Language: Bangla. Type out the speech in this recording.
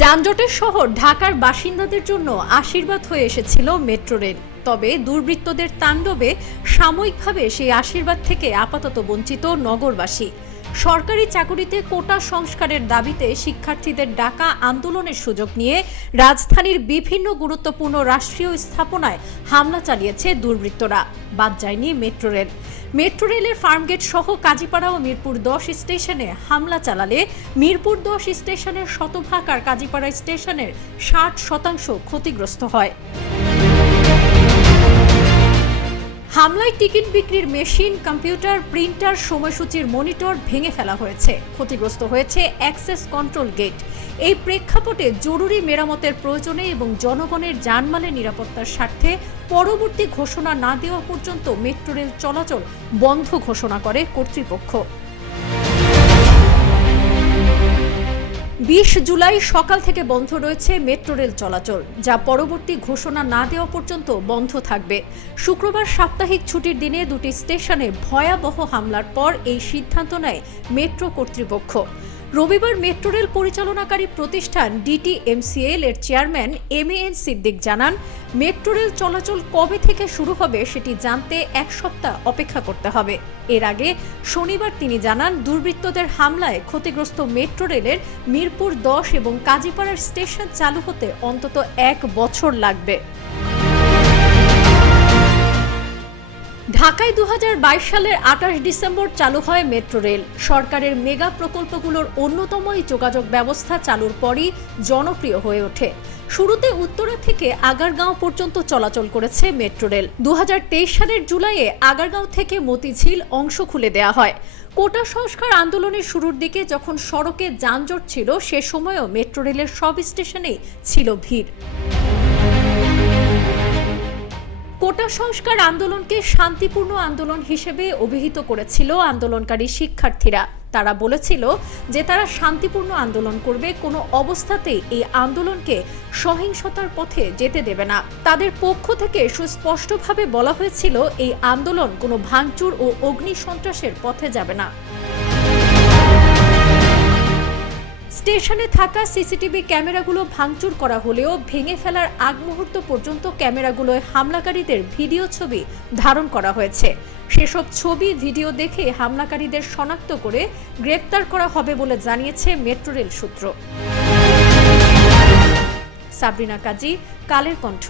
যানজটের শহর ঢাকার বাসিন্দাদের জন্য আশীর্বাদ হয়ে এসেছিল মেট্রো রেল। তবে দুর্বৃত্তদের তাণ্ডবে সাময়িকভাবে সেই আশীর্বাদ থেকে আপাতত বঞ্চিত নগরবাসী। সরকারি চাকুরিতে কোটা সংস্কারের দাবিতে শিক্ষার্থীদের ডাকা আন্দোলনের সুযোগ নিয়ে রাজধানীর বিভিন্ন গুরুত্বপূর্ণ রাষ্ট্রীয় স্থাপনায় হামলা চালিয়েছে দুর্বৃত্তরা। বাদ যায়নি মেট্রো রেল। মেট্রো রেলের ফার্মগেট সহ কাজীপাড়া ও মিরপুর 10 স্টেশনে হামলা চালালে মিরপুর 10 স্টেশনের শতভাগ আর কাজীপাড়া স্টেশনের 60% ক্ষতিগ্রস্ত হয়। হামলায় টিকিট বিক্রির মেশিন, কম্পিউটার, প্রিন্টার, সময়সূচির মনিটর ভেঙে ফেলা হয়েছে। ক্ষতিগ্রস্ত হয়েছে অ্যাক্সেস কন্ট্রোল গেট। এই প্রেক্ষাপটে জরুরি মেরামতের প্রয়োজনে এবং জনগণের জানমালের নিরাপত্তার স্বার্থে পরবর্তী ঘোষণা না দেওয়া পর্যন্ত মেট্রো রেল চলাচল বন্ধ ঘোষণা করে কর্তৃপক্ষ। 20 জুলাই সকাল থেকে বন্ধ রয়েছে মেট্রো রেল চলাচল, যা পরবর্তী ঘোষণা না দেওয়া পর্যন্ত বন্ধ থাকবে। শুক্রবার সাপ্তাহিক ছুটির দিনে দুটি স্টেশনে ভয়াবহ হামলার পর এই সিদ্ধান্ত নেয় মেট্রো কর্তৃপক্ষ। রবিবার মেট্রো রেল পরিচালনাকারী প্রতিষ্ঠান DTMCL এর চেয়ারম্যান MAN সিদ্দিক জানান, মেট্রো রেল চলাচল কবে থেকে শুরু হবে সেটি জানতে 1 সপ্তাহ অপেক্ষা করতে হবে। এর আগে শনিবার তিনি জানান, দুর্বৃত্তদের হামলায় ক্ষতিগ্রস্ত মেট্রো রেলের মিরপুর 10 এবং কাজীপাড়ার স্টেশন চালু হতে অন্তত 1 বছর লাগবে। ঢাকায় 2022 সালের 28 ডিসেম্বর চালু হয় মেট্রো রেল। সরকারের মেগা প্রকল্পগুলোর অন্যতম এই যোগাযোগ ব্যবস্থা চালুর পরই জনপ্রিয় হয়ে ওঠে। শুরুতে উত্তরা থেকে আগারগাঁও পর্যন্ত চলাচল করেছে মেট্রো রেল। 2023 সালের জুলাইয়ে আগারগাঁও থেকে মতিঝিল অংশ খুলে দেওয়া হয়। কোটা সংস্কার আন্দোলনের শুরুর দিকে যখন সড়কে যানজট ছিল, সে সময়ও মেট্রো রেলের সব স্টেশনেই ছিল ভিড়। কোটা সংস্কার আন্দোলনকে শান্তিপূর্ণ আন্দোলন হিসেবে অভিহিত করেছিল আন্দোলনকারী শিক্ষার্থীরা। তারা বলেছিল যে তারা শান্তিপূর্ণ আন্দোলন করবে, কোনো অবস্থাতেই এই আন্দোলনকে সহিংসতার পথে যেতে দেবে না। তাদের পক্ষ থেকে সুস্পষ্টভাবে বলা হয়েছিল এই আন্দোলন কোনো ভাঙচুর ও অগ্নি সন্ত্রাসের পথে যাবে না। স্টেশনে থাকা সিসিটিভি ক্যামেরাগুলো ভাঙচুর করা হলেও ভেঙে ফেলার আগ মুহূর্ত পর্যন্ত ক্যামেরাগুলোয় হামলাকারীদের ভিডিও ছবি ধারণ করা হয়েছে। সেসব ছবি ভিডিও দেখে হামলাকারীদের শনাক্ত করে গ্রেপ্তার করা হবে বলে জানিয়েছে মেট্রো রেল সূত্র। সাবরিনা কাজী, কালের কণ্ঠ।